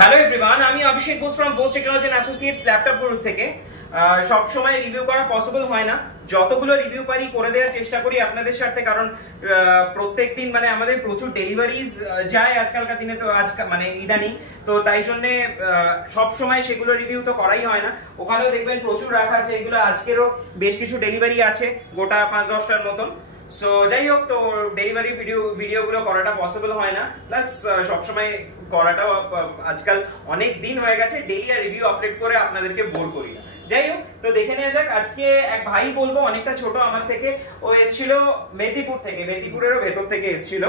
Hello everyone, আমি Abhishek Ghosh from Ghosh technology and associates laptop group থেকে। সব সময় রিভিউ করা পসিবল হয় না, যতগুলো রিভিউ পারি করে দেওয়ার চেষ্টা করি আপনাদের সাথে, কারণ প্রত্যেকদিন মানে আমাদের প্রচুর ডেলিভারিজ যায় আজকালকার দিনে, তো মানে ইদানিং তো তাই জন্য সব সময় সেগুলো রিভিউ তো করাই হয় না। ওখানেও দেখবেন প্রচুর রাখা আছে, এগুলো আজকেরও বেশ কিছু ডেলিভারি আছে, গোটা 5-10টার মতন। সো যাই হোক, তো ডেলিভারি ভিডিওগুলো করাটা পসিবল হয় না, প্লাস সবসময় করাটাও আজকাল অনেক দিন হয়ে গেছে ডেইলি আর রিভিউ আপলোড করে আপনাদেরকে বোর করি না। যাই হোক, তো দেখে নেওয়া যাক। আজকে এক ভাই বলবো, অনেকটা ছোট আমার থেকে, ও এসেছিল মেদিনীপুর থেকে, মেদিনীপুরেরও ভেতর থেকে এসেছিল,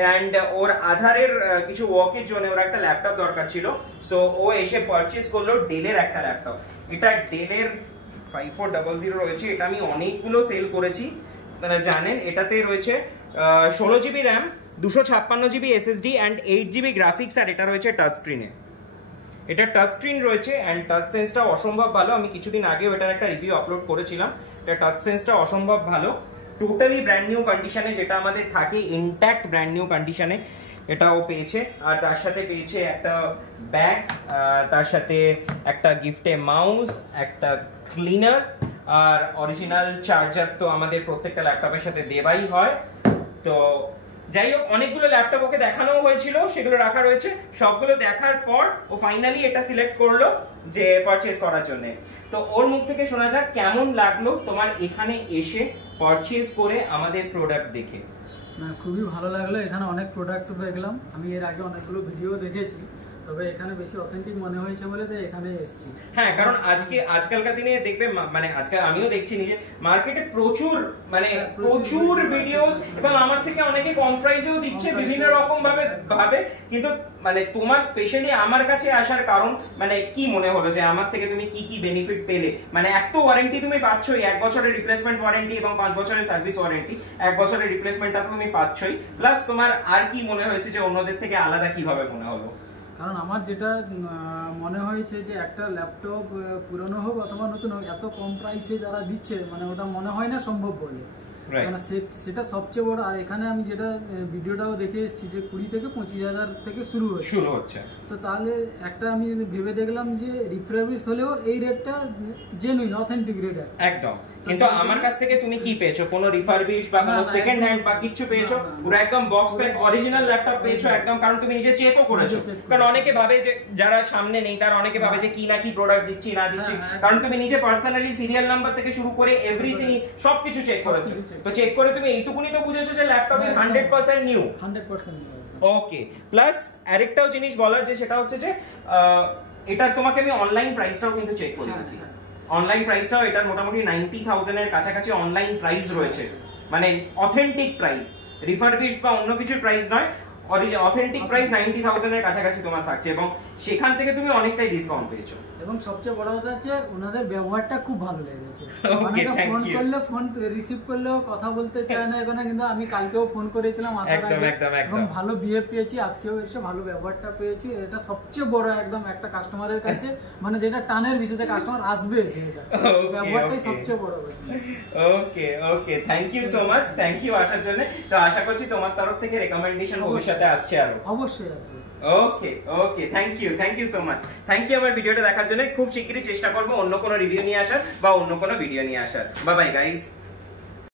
অ্যান্ড ওর আধারের কিছু ওয়ার্কের জন্য ওর একটা ল্যাপটপ দরকার ছিল। সো ও এসে পারচেজ করলো ডেলের একটা ল্যাপটপ। এটা ডেলের 5400 রয়েছে, এটা আমি অনেকগুলো সেল করেছি, আপনারা জানেন। এটাতে রয়েছে 16 GB RAM, 256 GB SSD and 8 GB graphics, আর এটা রয়েছে টাচ স্ক্রিনে। এটা টাচ স্ক্রিন রয়েছে অ্যান্ড টাচ সেন্সটা অসম্ভব ভালো। আমি কিছুদিন আগেও এটার একটা রিভিউ আপলোড করেছিলাম। এটা টাচ সেন্সটা অসম্ভব ভালো, টোটালি ব্র্যান্ড নিউ কন্ডিশনে, যেটা আমাদের থাকে ইনট্যাক্ট ব্র্যান্ড নিউ কন্ডিশনে এটাও পেয়েছে। আর তার সাথে পেয়েছে একটা ব্যাগ, তার সাথে একটা গিফটে মাউস, একটা ক্লিনার, আর অরিজিনাল চার্জার তো আমাদের প্রত্যেকটা ল্যাপটপের সাথে দেওয়াই হয়। তো যাই হোক, অনেকগুলো ল্যাপটপ ওকে দেখানো হয়েছিল, সেগুলো রাখা রয়েছে। সবগুলো দেখার পর ও ফাইনালি এটা সিলেক্ট করলো যে পারচেজ করার জন্য। তো ওর মুখ থেকে শোনা যাক কেমন লাগলো তোমার এখানে এসে পারচেজ করে আমাদের প্রোডাক্ট দেখে। না, খুবই ভালো লাগলো। এখানে অনেক প্রোডাক্ট দেখলাম, আমি এর আগে অনেকগুলো ভিডিও দেখেছি, তবে এখানে বেশি অথেন্টিক মনে হয়েছে বলে তো এখানে এসেছি। হ্যাঁ, কারণ আজকালকার দিনে দেখবে, মানে আজকাল আমিও দেখছি নিজে মার্কেটে প্রচুর ভিডিওস, এবং আমার থেকে অনেকে কম প্রাইসেও দিচ্ছে বিভিন্ন রকম ভাবে। কিন্তু মানে তোমার স্পেশালি আমার কাছে আসার কারণ মানে কি মনে হলো যে আমার থেকে তুমি কি কি বেনিফিট পেলে? মানে এক তো ওয়ারেন্টি তুমি পাচ্ছই, 1 বছরের রিপ্লেসমেন্ট ওয়ারেন্টি এবং 5 বছরের সার্ভিস ওয়ারেন্টি। 1 বছরের রিপ্লেসমেন্টটা তুমি পাচ্ছই, প্লাস তোমার আর কি মনে হয়েছে যে অন্যদের থেকে আলাদা কিভাবে মনে হলো? কারণ আমার যেটা মনে হয়েছে যে একটা ল্যাপটপ পুরনো হোক অথবা নতুন হোক, এত কম প্রাইসে যারা দিচ্ছে, মানে ওটা মনে হয় না সম্ভব বলে, মানে সেটা সবচেয়ে বড়। আর এখানে আমি যেটা ভিডিওটাও দেখে এসেছি যে 20 থেকে 25,000 থেকে শুরু হচ্ছে। তো তাহলে একটা আমি ভেবে দেখলাম যে রিফারবিশ হলেও এই রেটটা জেনুইন অথেন্টিক রেট একদম। কিন্তু আমার কাছ থেকে তুমি কি পেয়েছো? কোনো রিফারবিশ বা কোনো সেকেন্ড হ্যান্ড বা কিছু পেয়েছো? পুরো একদম বক্স প্যাক অরিজিনাল ল্যাপটপ পেয়েছো একদম, কারণ তুমি নিজে চেকও করেছো। কারণ অনেকে ভাবে যে যারা সামনে নেই তারা অনেকে ভাবে যে কি না কি প্রোডাক্ট দিচ্ছি না দিচ্ছি, কারণ তুমি নিজে পার্সোনালি সিরিয়াল নাম্বার থেকে শুরু করে এভরিথিং সবকিছু চেক করেছো। তো চেক করে তুমি এইটুকুনি তো বুঝেছো যে laptop is 100% new. 100% okay, plus আরেকটাও জিনিস বলার, যে সেটা হচ্ছে যে এটা তোমাকে আমি অনলাইন প্রাইসটাও কিন্তু চেক করে দিয়েছি। অনলাইন প্রাইসটাও এটার মোটামুটি 90,000 এর কাছাকাছি অনলাইন প্রাইস রয়েছে, মানে অথেন্টিক প্রাইস, রিফারবিশ বা অন্য কিছুর প্রাইস নয়, অথেন্টিক প্রাইস 90,000 এর কাছাকাছি তোমার থাকছে, এবং সেখান থেকে তুমি অনেকটাই ডিসকাউন্ট পেয়েছো। এবং সবচেয়ে বড় কথা হচ্ছে ওনাদের ব্যবহারটা খুব ভালো লেগেছে। অনেকে ফোন করলে ফোন রিসিভ করলেও কথা বলতে চায় না এখানে, কিন্তু আমি কালকেও ফোন করেছিলাম আসার আগে, এবং ভালো বিহেভ পেয়েছি, আজকেও এসে ভালো ব্যবহারটা পেয়েছি। এটা সবচেয়ে বড় একদম একটা কাস্টমারের কাছে, মানে যেটা টানের বিষয়, যে কাস্টমার আসবে, যেটা ব্যবহারটাই সবচেয়ে বড় বিষয়। Okay okay, thank you so much, thank you আসার জন্য। তো আশা করছি তোমার তরফ থেকে রেকমেন্ডেশন ভবিষ্যতে আসছে আরো। অবশ্যই আসবে। Okay okay, thank you so much, thank you আমার ভিডিওটা দেখার জন্য। খুব শিগগিরই চেষ্টা করবো অন্য কোনো রিভিউ নিয়ে আসার বা অন্য কোনো ভিডিও নিয়ে আসার। Bye bye guys.